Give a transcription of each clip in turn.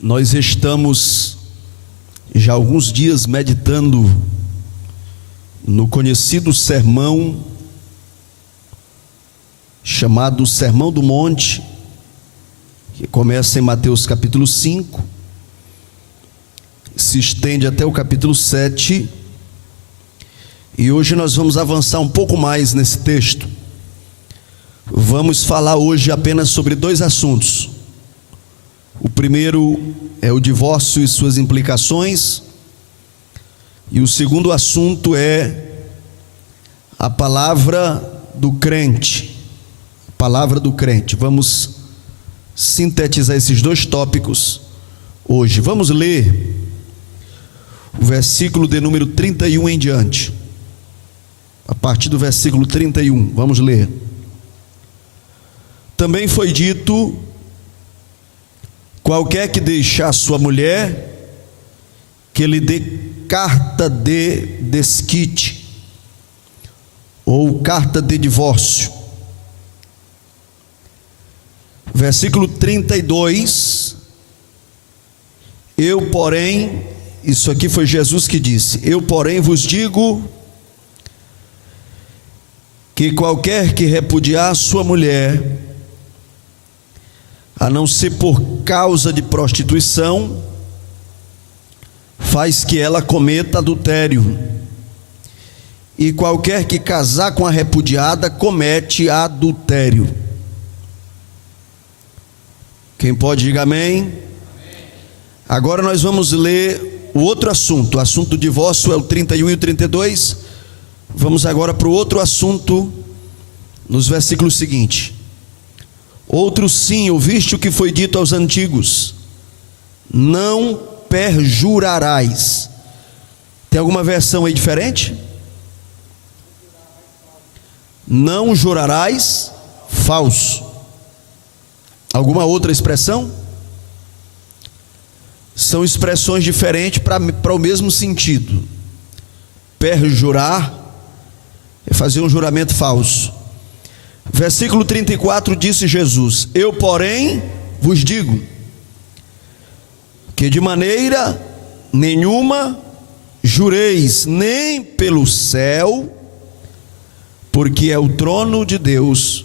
Nós estamos já há alguns dias meditando no conhecido sermão chamado Sermão do Monte, que começa em Mateus capítulo 5, se estende até o capítulo 7, e hoje nós vamos avançar um pouco mais nesse texto. Vamos falar hoje apenas sobre dois assuntos. O primeiro é o divórcio e suas implicações, e o segundo assunto é a palavra do crente. A palavra do crente. Vamos sintetizar esses dois tópicos hoje. Vamos ler o versículo de número 31 em diante. A partir do versículo 31, vamos ler. Também foi dito: qualquer que deixar sua mulher, que lhe dê carta de desquite, ou carta de divórcio. Versículo 32, eu porém, isso aqui foi Jesus que disse: eu porém vos digo que qualquer que repudiar sua mulher, a não ser por causa de prostituição, faz que ela cometa adultério, e qualquer que casar com a repudiada comete adultério. Quem pode diga amém? Agora nós vamos ler o outro assunto. O assunto do divórcio é o 31 e o 32. Vamos agora para o outro assunto, nos versículos seguintes. Outro sim, ouviste o que foi dito aos antigos: não perjurarás. Tem alguma versão aí diferente? Não jurarás falso. Alguma outra expressão? São expressões diferentes para o mesmo sentido. Perjurar é fazer um juramento falso. Versículo 34, disse Jesus: eu porém vos digo que de maneira nenhuma jureis, nem pelo céu, porque é o trono de Deus,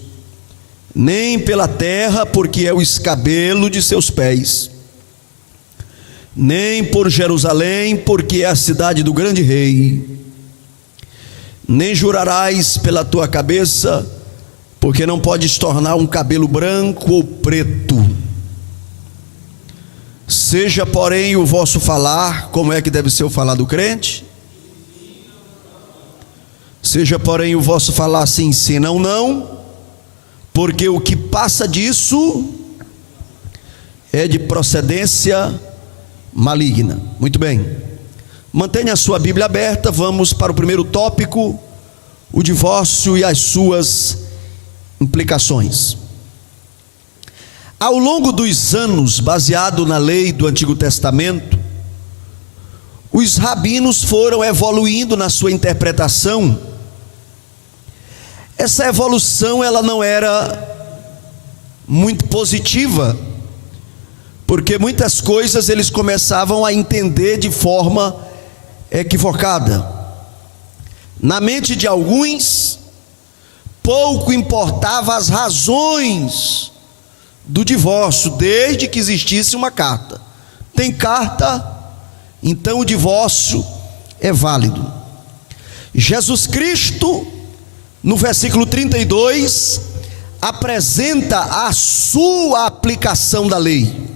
nem pela terra, porque é o escabelo de seus pés, nem por Jerusalém, porque é a cidade do grande rei. Nem jurarás pela tua cabeça, porque não podes tornar um cabelo branco ou preto. Seja, porém, o vosso falar, como é que deve ser o falar do crente? Seja, porém, o vosso falar sim, sim, não, não, porque o que passa disso é de procedência maligna. Muito bem, mantenha a sua Bíblia aberta. Vamos para o primeiro tópico: o divórcio e as suas implicações. Ao longo dos anos, baseado na lei do Antigo Testamento, os rabinos foram evoluindo na sua interpretação. Essa evolução, ela não era muito positiva, porque muitas coisas eles começavam a entender de forma equivocada. Na mente de alguns, pouco importava as razões do divórcio, desde que existisse uma carta. Tem carta, então o divórcio é válido. Jesus Cristo, no versículo 32, apresenta a sua aplicação da lei,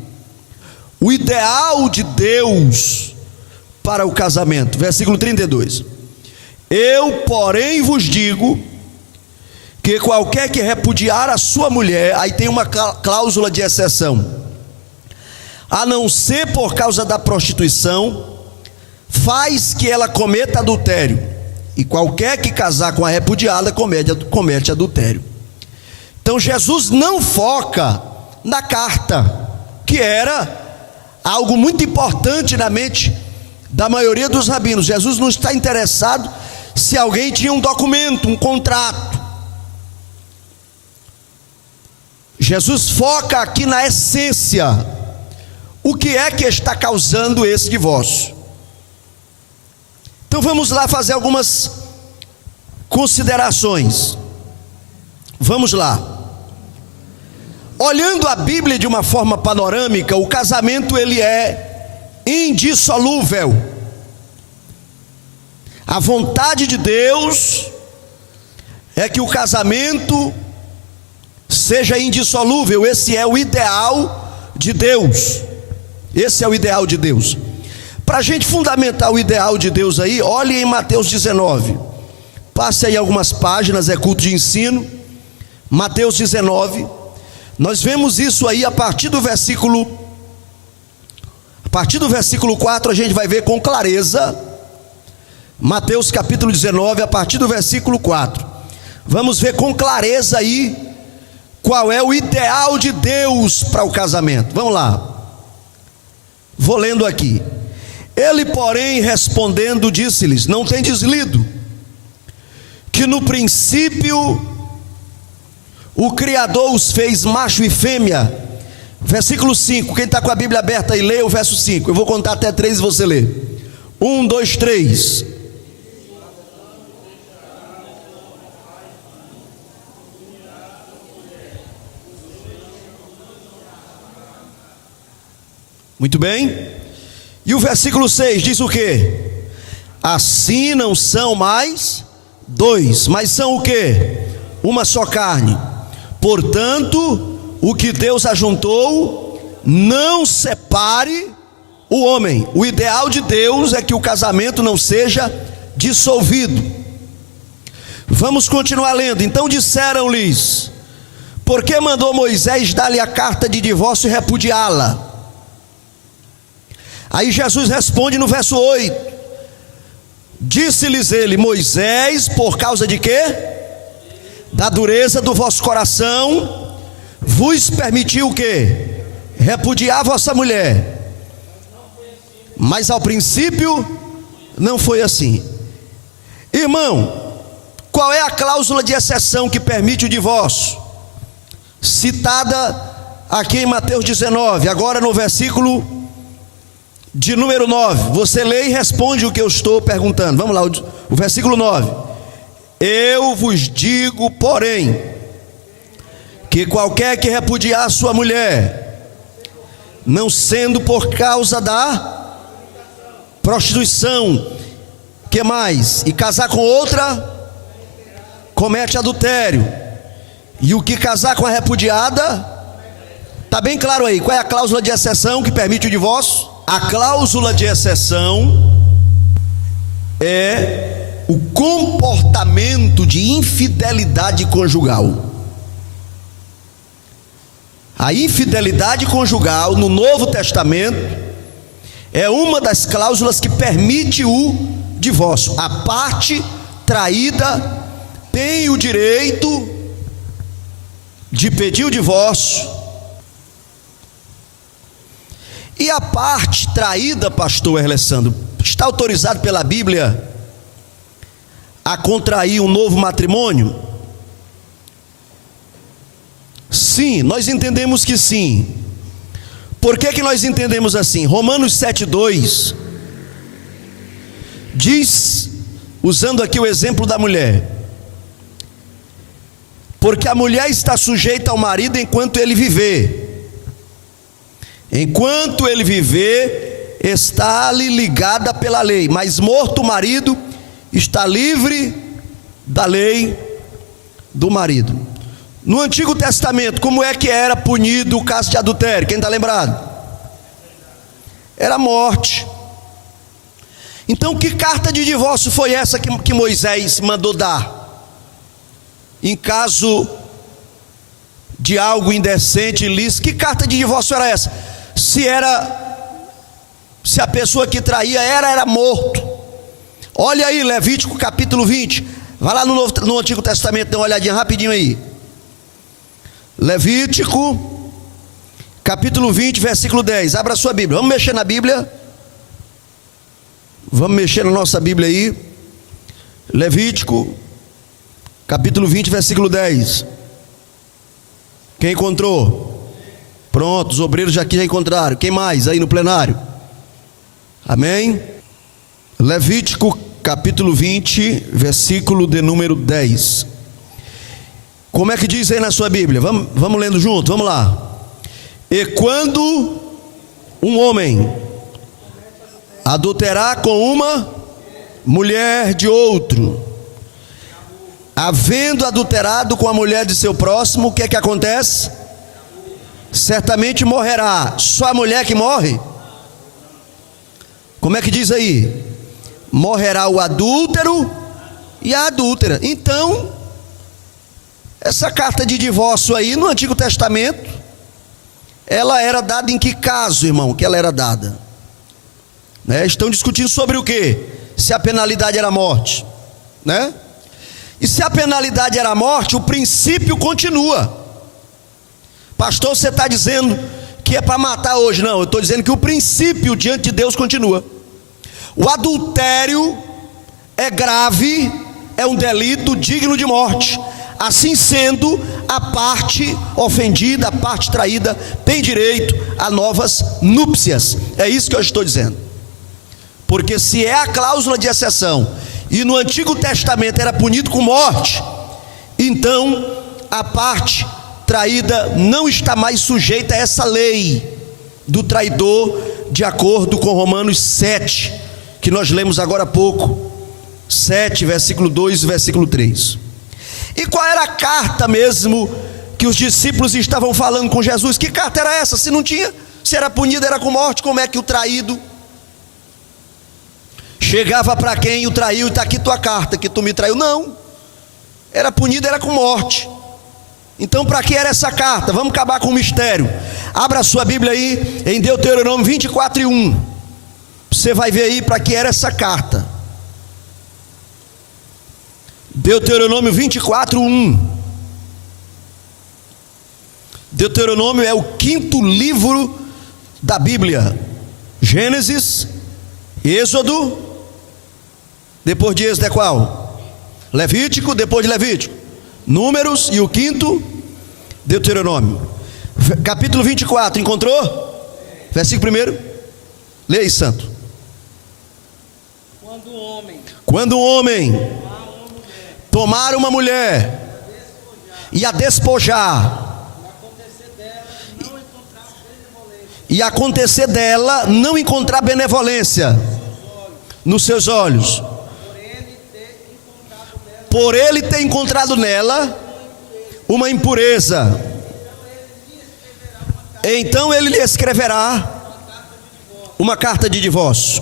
o ideal de Deus para o casamento. Versículo 32: eu porém vos digo que qualquer que repudiar a sua mulher, aí tem uma cláusula de exceção, a não ser por causa da prostituição, faz que ela cometa adultério, e qualquer que casar com a repudiada comete adultério. Então Jesus não foca na carta, que era algo muito importante na mente da maioria dos rabinos. Jesus não está interessado se alguém tinha um documento, um contrato. Jesus foca aqui na essência, o que é que está causando esse divórcio. Então vamos lá fazer algumas considerações. Vamos lá. Olhando a Bíblia de uma forma panorâmica, o casamento ele é indissolúvel. A vontade de Deus é que o casamento seja indissolúvel. Esse é o ideal de Deus. Esse é o ideal de Deus. Para a gente fundamentar o ideal de Deus aí, olhe em Mateus 19. Passe aí algumas páginas, é culto de ensino. Mateus 19. Nós vemos isso aí a partir do versículo 4, a gente vai ver com clareza. Mateus capítulo 19, a partir do versículo 4. Vamos ver com clareza aí qual é o ideal de Deus para o casamento. Vamos lá. Vou lendo aqui. Ele, porém, respondendo, disse-lhes: não tendes lido que no princípio o Criador os fez macho e fêmea? Versículo 5, quem está com a Bíblia aberta aí, lê o verso 5. Eu vou contar até 3 e você lê. 1, 2, 3. Muito bem. E o versículo 6 diz o quê? Assim não são mais dois, mas são o quê? Uma só carne. Portanto, o que Deus ajuntou, não separe o homem. O ideal de Deus é que o casamento não seja dissolvido. Vamos continuar lendo. Então disseram-lhes: por que mandou Moisés dar-lhe a carta de divórcio e repudiá-la? Aí Jesus responde no verso 8: disse-lhes ele: Moisés, por causa de quê? Da dureza do vosso coração, vos permitiu o quê? Repudiar a vossa mulher. Mas ao princípio não foi assim. Irmão, qual é a cláusula de exceção que permite o divórcio? Citada aqui em Mateus 19, agora no versículo de número 9. Você lê e responde o que eu estou perguntando. Vamos lá, o versículo 9. Eu vos digo, porém, que qualquer que repudiar sua mulher, não sendo por causa da prostituição, que mais? E casar com outra, comete adultério. E o que casar com a repudiada, está bem claro aí. Qual é a cláusula de exceção que permite o divórcio? A cláusula de exceção é o comportamento de infidelidade conjugal. A infidelidade conjugal no Novo Testamento é uma das cláusulas que permite o divórcio. A parte traída tem o direito de pedir o divórcio. E a parte traída, pastor Erlessandro, está autorizado pela Bíblia a contrair um novo matrimônio? Sim, nós entendemos que sim. Por que nós entendemos assim? Romanos 7,2 diz, usando aqui o exemplo da mulher: porque a mulher está sujeita ao marido enquanto ele viver. Enquanto ele viver, está-lhe ligada pela lei, mas morto o marido, está livre da lei do marido. No Antigo Testamento, como é que era punido o caso de adultério? Quem está lembrado? Era morte. Então, que carta de divórcio foi essa que Moisés mandou dar? Em caso de algo indecente, ilícito, que carta de divórcio era essa? Se a pessoa que traía era morto. Olha aí, Levítico capítulo 20. Vai lá no Antigo Testamento, dá uma olhadinha rapidinho aí. Levítico capítulo 20, versículo 10. Abra a sua Bíblia. Vamos mexer na Bíblia. Vamos mexer na nossa Bíblia aí. Levítico capítulo 20, versículo 10. Quem encontrou? Pronto, os obreiros aqui já encontraram. Quem mais aí no plenário? Amém? Levítico capítulo 20, versículo de número 10. Como é que diz aí na sua Bíblia? Vamos lendo junto, vamos lá. E quando um homem adulterar com uma mulher de outro, havendo adulterado com a mulher de seu próximo, o que é que acontece? Certamente morrerá. Só a mulher que morre? Como é que diz aí? Morrerá o adúltero e a adúltera. Então, essa carta de divórcio aí no Antigo Testamento, ela era dada em que caso, irmão, que ela era dada? Né? Estão discutindo sobre o quê? Se a penalidade era a morte, né? E se a penalidade era a morte, o princípio continua. Pastor, você está dizendo que é para matar hoje? Não, eu estou dizendo que o princípio diante de Deus continua. O adultério é grave, é um delito digno de morte. Assim sendo, a parte ofendida, a parte traída, tem direito a novas núpcias. É isso que eu estou dizendo. Porque se é a cláusula de exceção, e no Antigo Testamento era punido com morte, então a parte traída não está mais sujeita a essa lei do traidor, de acordo com Romanos 7, que nós lemos agora há pouco, 7, versículo 2 e versículo 3. E qual era a carta mesmo que os discípulos estavam falando com Jesus? Que carta era essa? Se não tinha, se era punido, era com morte. Como é que o traído chegava para quem o traiu e está aqui tua carta, que tu me traiu? Não, era punido, era com morte. Então para que era essa carta? Vamos acabar com o mistério. Abra a sua Bíblia aí em Deuteronômio 24 e 1. Você vai ver aí para que era essa carta. Deuteronômio 24, 1. Deuteronômio é o quinto livro da Bíblia. Gênesis, Êxodo, depois de Êxodo é qual? Levítico, depois de Levítico, Números, e o quinto, Deuteronômio. Capítulo 24, encontrou? Versículo 1. Leia aí, santo. Quando um homem tomar uma mulher e a despojar, e acontecer dela não encontrar benevolência nos seus olhos, por ele ter encontrado nela uma impureza, então ele lhe escreverá uma carta de divórcio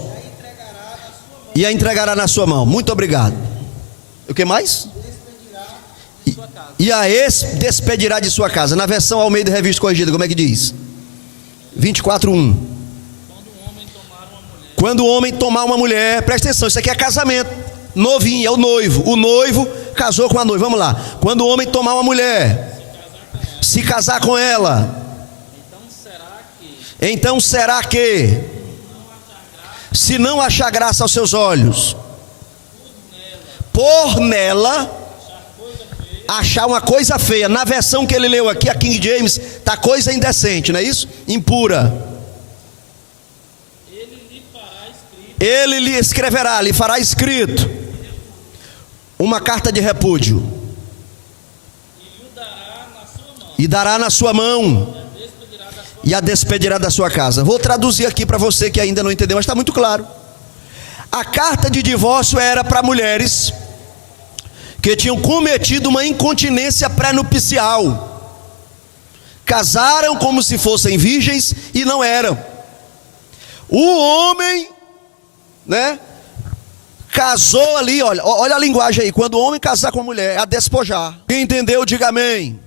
e a entregará na sua mão. Muito obrigado. O que mais? E a despedirá de sua casa. Na versão Almeida Revista Corrigida, como é que diz? 24:1. Quando o homem tomar uma mulher, presta atenção, isso aqui é casamento. Novinho, é o noivo. O noivo casou com a noiva. Vamos lá. Quando o homem tomar uma mulher, se casar com ela, então será que, se não achar graça aos seus olhos, por nela achar uma coisa feia. Na versão que ele leu aqui, a King James, está coisa indecente, não é isso? Impura. Ele lhe escreverá, lhe fará escrito uma carta de repúdio e dará na sua mão e a despedirá da sua casa. Vou traduzir aqui para você que ainda não entendeu, mas está muito claro. A carta de divórcio era para mulheres que tinham cometido uma incontinência pré-nupcial, casaram como se fossem virgens e não eram. O homem, né, casou ali, olha a linguagem aí, quando o homem casar com a mulher, é a despojar. Quem entendeu, diga amém.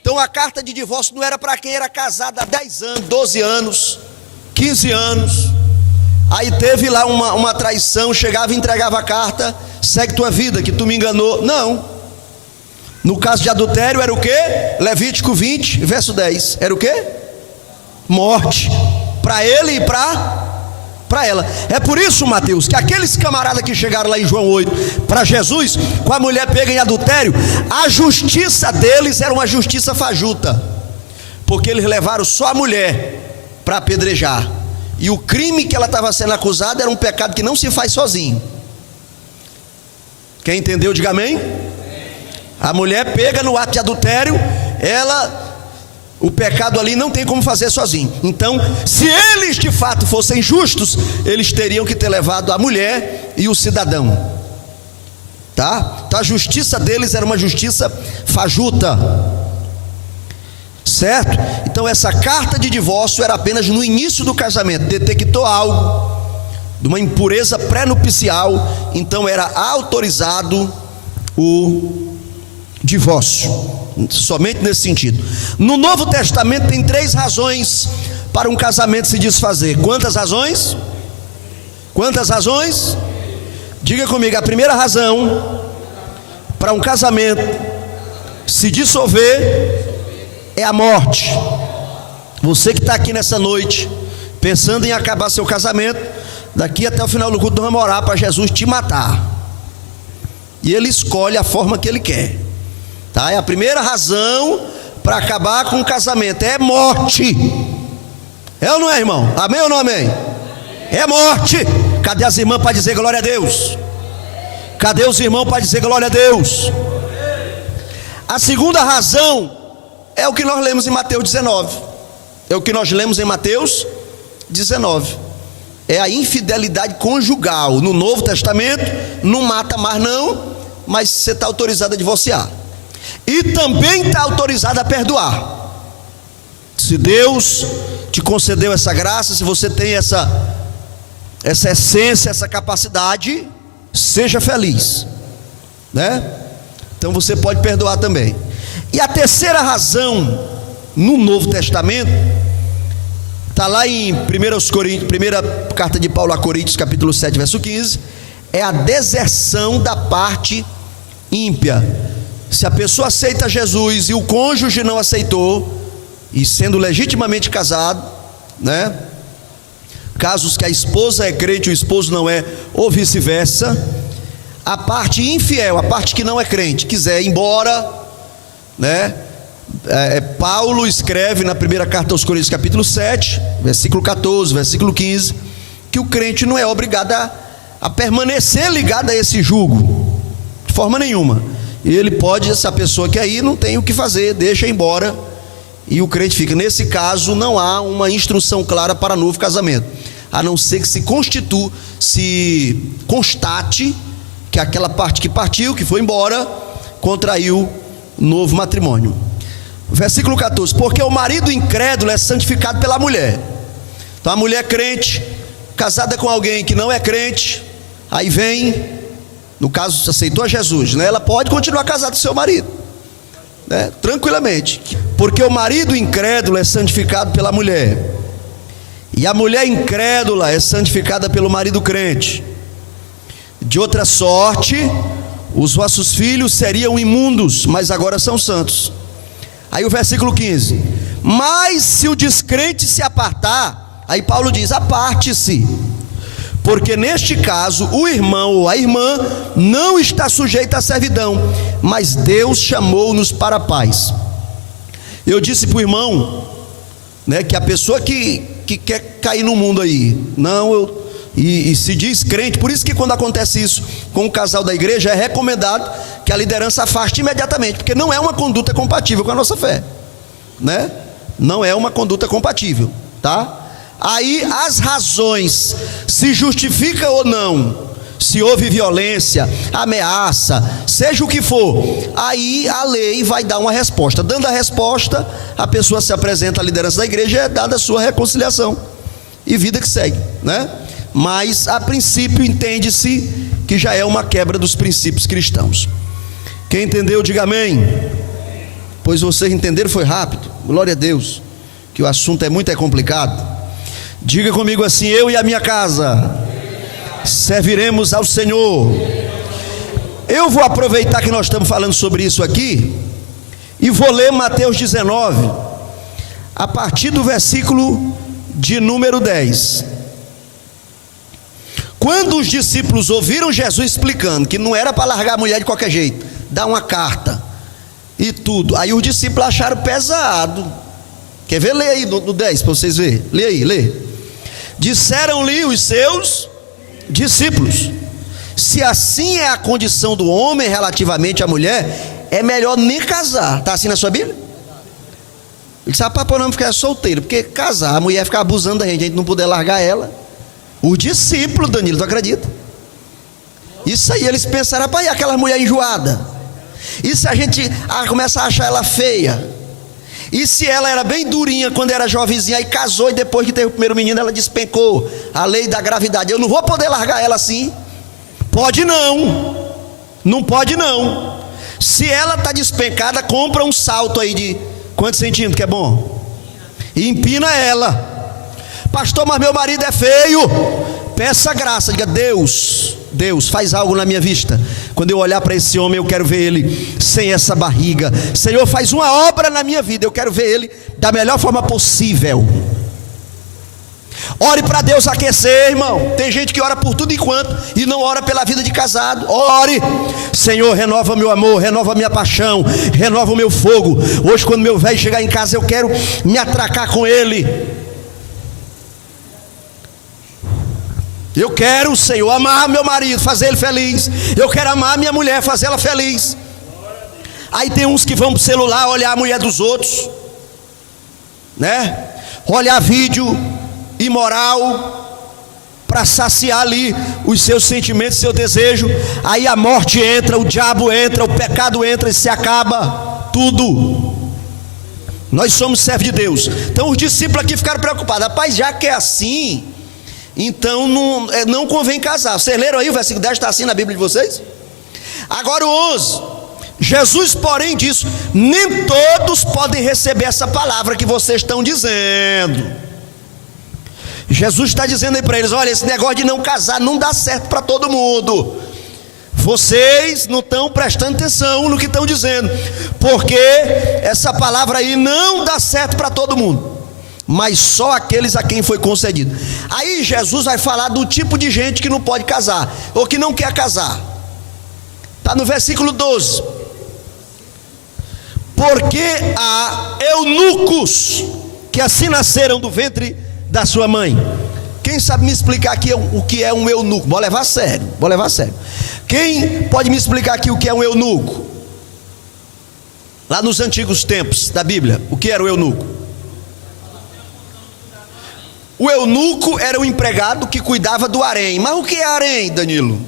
Então a carta de divórcio não era para quem era casado há 10 anos, 12 anos, 15 anos, aí teve lá uma traição, chegava e entregava a carta, segue tua vida, que tu me enganou. Não. No caso de adultério era o quê? Levítico 20, verso 10, era o quê? Morte, para ele e para ela. É por isso, Mateus, que aqueles camaradas que chegaram lá em João 8 para Jesus, com a mulher pega em adultério, a justiça deles era uma justiça fajuta, porque eles levaram só a mulher para apedrejar. E o crime que ela estava sendo acusada era um pecado que não se faz sozinho. Quem entendeu, diga amém. A mulher pega no ato de adultério, o pecado ali não tem como fazer sozinho. Então, se eles de fato fossem justos, eles teriam que ter levado a mulher e o cidadão, tá? Então a justiça deles era uma justiça fajuta, certo? Então essa carta de divórcio era apenas no início do casamento, detectou algo de uma impureza pré-nupcial, então era autorizado o divórcio, somente nesse sentido. No Novo Testamento tem 3 razões para um casamento se desfazer. Quantas razões? Quantas razões? Diga comigo, a primeira razão para um casamento se dissolver é a morte. Você que está aqui nessa noite pensando em acabar seu casamento, daqui até o final do culto nós vamos orar para Jesus te matar, e Ele escolhe a forma que Ele quer, tá? É a primeira razão para acabar com o casamento, é morte. É ou não é, irmão? Amém ou não amém? É morte. Cadê as irmãs para dizer glória a Deus? Cadê os irmãos para dizer glória a Deus? A segunda razão é o que nós lemos em Mateus 19. É o que nós lemos em Mateus 19. É a infidelidade conjugal. No Novo Testamento não mata mais não, mas você está autorizado a divorciar. E também está autorizado a perdoar. Se Deus te concedeu essa graça, se você tem essa essência, essa capacidade, seja feliz, né? Então você pode perdoar também. E a terceira razão no Novo Testamento está lá em 1 Coríntios, primeira carta de Paulo a Coríntios, capítulo 7, verso 15, é a deserção da parte ímpia. Se a pessoa aceita Jesus e o cônjuge não aceitou, e sendo legitimamente casado, né? Casos que a esposa é crente e o esposo não é, ou vice-versa, a parte infiel, a parte que não é crente, quiser ir embora, né? Paulo escreve na primeira carta aos Coríntios, capítulo 7, versículo 14, versículo 15, que o crente não é obrigado a permanecer ligado a esse jugo, de forma nenhuma. E ele pode, essa pessoa que aí não tem o que fazer, deixa ir embora, e o crente fica. Nesse caso não há uma instrução clara para novo casamento, a não ser que se constate que aquela parte que partiu, que foi embora, contraiu novo matrimônio. Versículo 14, porque o marido incrédulo é santificado pela mulher. Então a mulher crente, casada com alguém que não é crente, aí vem, no caso aceitou a Jesus, né? Ela pode continuar casada com seu marido, né? Tranquilamente, porque o marido incrédulo é santificado pela mulher, e a mulher incrédula é santificada pelo marido crente. De outra sorte, os vossos filhos seriam imundos, mas agora são santos. Aí o versículo 15, mas se o descrente se apartar, aí Paulo diz, aparte-se, porque neste caso o irmão ou a irmã não está sujeito à servidão, mas Deus chamou-nos para a paz. Eu disse para o irmão, né, que a pessoa que quer cair no mundo aí, e se diz crente, por isso que quando acontece isso com o casal da igreja, é recomendado que a liderança afaste imediatamente, porque não é uma conduta compatível com a nossa fé, né? Não é uma conduta compatível, tá? Aí as razões, se justifica ou não, se houve violência, ameaça, seja o que for, aí a lei vai dar uma resposta. Dando a resposta, a pessoa se apresenta à liderança da igreja e é dada a sua reconciliação, e vida que segue, né? Mas a princípio entende-se que já é uma quebra dos princípios cristãos. Quem entendeu, diga amém. Pois vocês entenderam, foi rápido, glória a Deus, que o assunto é complicado. Diga comigo assim, eu e a minha casa serviremos ao Senhor. Eu vou aproveitar que nós estamos falando sobre isso aqui, e vou ler Mateus 19, a partir do versículo de número 10. Quando os discípulos ouviram Jesus explicando que não era para largar a mulher de qualquer jeito, dar uma carta e tudo, aí os discípulos acharam pesado. Quer ver? Lê aí no 10 para vocês verem. Lê aí, lê. Disseram-lhe os seus discípulos: se assim é a condição do homem relativamente à mulher, é melhor nem casar. Está assim na sua Bíblia? Ele sabe para não ficar solteiro, porque casar, a mulher ficar abusando da gente, a gente não puder largar ela. O discípulo, Danilo, tu acredita? Isso aí, eles pensaram: rapaz, e aquela mulher enjoada? E se a gente começa a achar ela feia? E se ela era bem durinha quando era jovenzinha, aí casou e depois que teve o primeiro menino ela despencou a lei da gravidade? Eu não vou poder largar ela assim. Pode não, não pode não. Se ela está despencada, compra um salto aí de quantos centímetros que é bom? E empina ela. Pastor, mas meu marido é feio. Peça graça, diga: Deus, faz algo na minha vista. Quando eu olhar para esse homem, eu quero ver ele sem essa barriga. Senhor, faz uma obra na minha vida, eu quero ver ele da melhor forma possível. Ore para Deus aquecer, irmão. Tem gente que ora por tudo enquanto e não ora pela vida de casado. Ore: Senhor, renova meu amor, renova minha paixão, renova o meu fogo. Hoje, quando meu velho chegar em casa, eu quero me atracar com ele. Eu quero, Senhor, amar meu marido, fazer ele feliz. Eu quero amar minha mulher, fazer ela feliz. Aí tem uns que vão pro celular olhar a mulher dos outros, né? Olhar vídeo imoral para saciar ali os seus sentimentos, seu desejo. Aí a morte entra, o diabo entra, o pecado entra e se acaba tudo. Nós somos servos de Deus. Então os discípulos aqui ficaram preocupados: rapaz, já que é assim, então não convém casar. Vocês leram aí o versículo 10, está assim na Bíblia de vocês? Agora o 11: Jesus, porém, disse: nem todos podem receber essa palavra que vocês estão dizendo. Jesus está dizendo aí para eles: olha, esse negócio de não casar não dá certo para todo mundo. Vocês não estão prestando atenção no que estão dizendo, porque essa palavra aí não dá certo para todo mundo, mas só aqueles a quem foi concedido. Aí Jesus vai falar do tipo de gente que não pode casar, ou que não quer casar. Está no versículo 12: porque há eunucos que assim nasceram do ventre da sua mãe. Quem sabe me explicar aqui o que é um eunuco? Vou levar a sério, vou levar a sério. Quem pode me explicar aqui o que é um eunuco? Lá nos antigos tempos da Bíblia, o que era o eunuco? O eunuco era o empregado que cuidava do harém. Mas o que é harém, Danilo?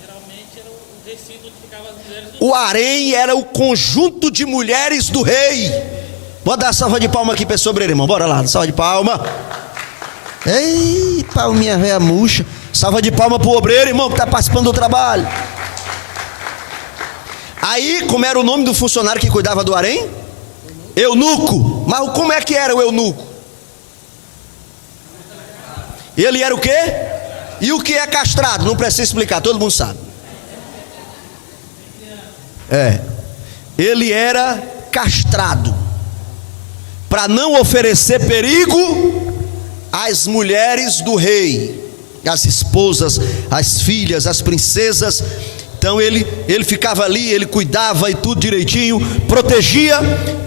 Geralmente era o recinto onde ficavam as mulheres do rei. O harém era o conjunto de mulheres do rei. Bora dar uma salva de palma aqui para esse obreiro, irmão. Bora lá, salva de palma. Ei, palminha velha murcha. Salva de palma para o obreiro, irmão, que está participando do trabalho. Aí, como era o nome do funcionário que cuidava do harém? Eunuco. Mas como é que era o eunuco? Ele era o quê? E o que é castrado? Não precisa explicar, todo mundo sabe. Ele era castrado para não oferecer perigo às mulheres do rei, as esposas, as filhas, as princesas. Então ele ficava ali, ele cuidava e tudo direitinho, protegia.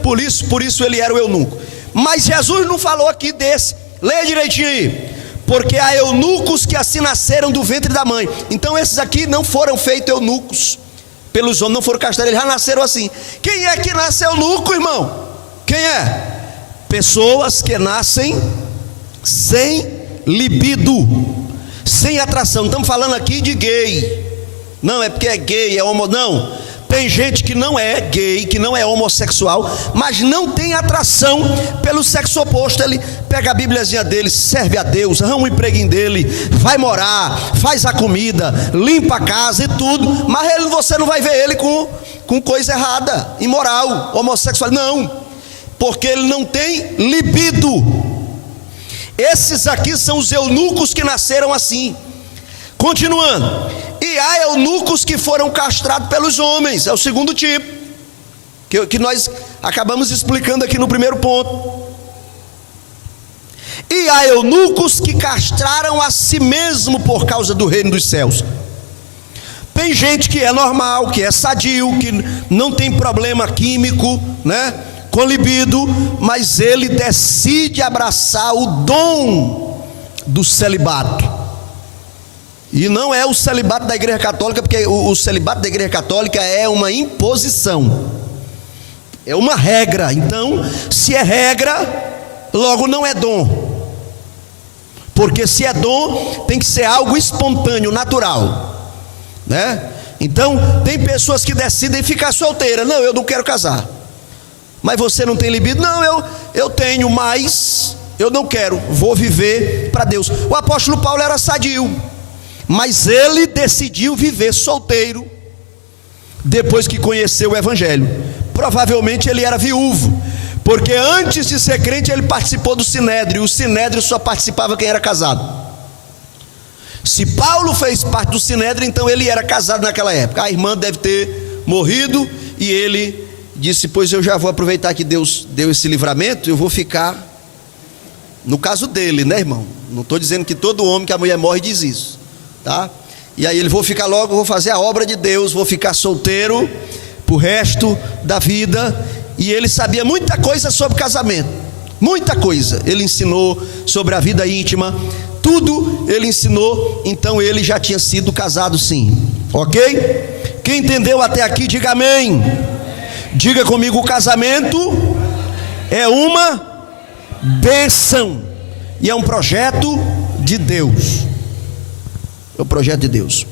Por isso ele era o eunuco. Mas Jesus não falou aqui desse. Leia direitinho aí: porque há eunucos que assim nasceram do ventre da mãe. Então esses aqui não foram feitos eunucos pelos homens, não foram castrados, eles já nasceram assim. Quem é que nasce eunuco, irmão? Quem é? Pessoas que nascem sem libido, sem atração. Não estamos falando aqui de gay. Não é porque é gay, é homo. Não, tem gente que não é gay, que não é homossexual, mas não tem atração pelo sexo oposto. Ele pega a bíbliazinha dele, serve a Deus, arruma um empreguinho dele, vai morar, faz a comida, limpa a casa e tudo, mas você não vai ver ele com coisa errada, imoral, homossexual. Não, porque ele não tem libido. Esses aqui são os eunucos que nasceram assim. Continuando: e há eunucos que foram castrados pelos homens. É o segundo tipo que nós acabamos explicando aqui no primeiro ponto. E há eunucos que castraram a si mesmo por causa do reino dos céus. Tem gente que é normal, que é sadio, que não tem problema químico, né, com libido, mas ele decide abraçar o dom do celibato. E não é o celibato da Igreja Católica, porque o celibato da Igreja Católica é uma imposição, é uma regra. Então, se é regra, logo não é dom, porque se é dom, tem que ser algo espontâneo, natural, né? Então, tem pessoas que decidem ficar solteira. Não, eu não quero casar. Mas você não tem libido? Não, eu tenho, mas eu não quero, vou viver para Deus. O apóstolo Paulo era sadio, mas ele decidiu viver solteiro depois que conheceu o evangelho. Provavelmente ele era viúvo, porque antes de ser crente ele participou do sinédrio, e o sinédrio só participava quem era casado. Se Paulo fez parte do sinédrio, então ele era casado naquela época. A irmã deve ter morrido, e ele disse: pois eu já vou aproveitar que Deus deu esse livramento, eu vou ficar. No caso dele, né, irmão? Não estou dizendo que todo homem que a mulher morre diz isso, tá? E aí ele: vou ficar logo, vou fazer a obra de Deus, vou ficar solteiro pro resto da vida. E ele sabia muita coisa sobre casamento, muita coisa. Ele ensinou sobre a vida íntima, tudo ele ensinou. Então ele já tinha sido casado, sim, ok? Quem entendeu até aqui, diga amém. Diga comigo: o casamento é uma bênção e é um projeto de Deus. É o projeto de Deus.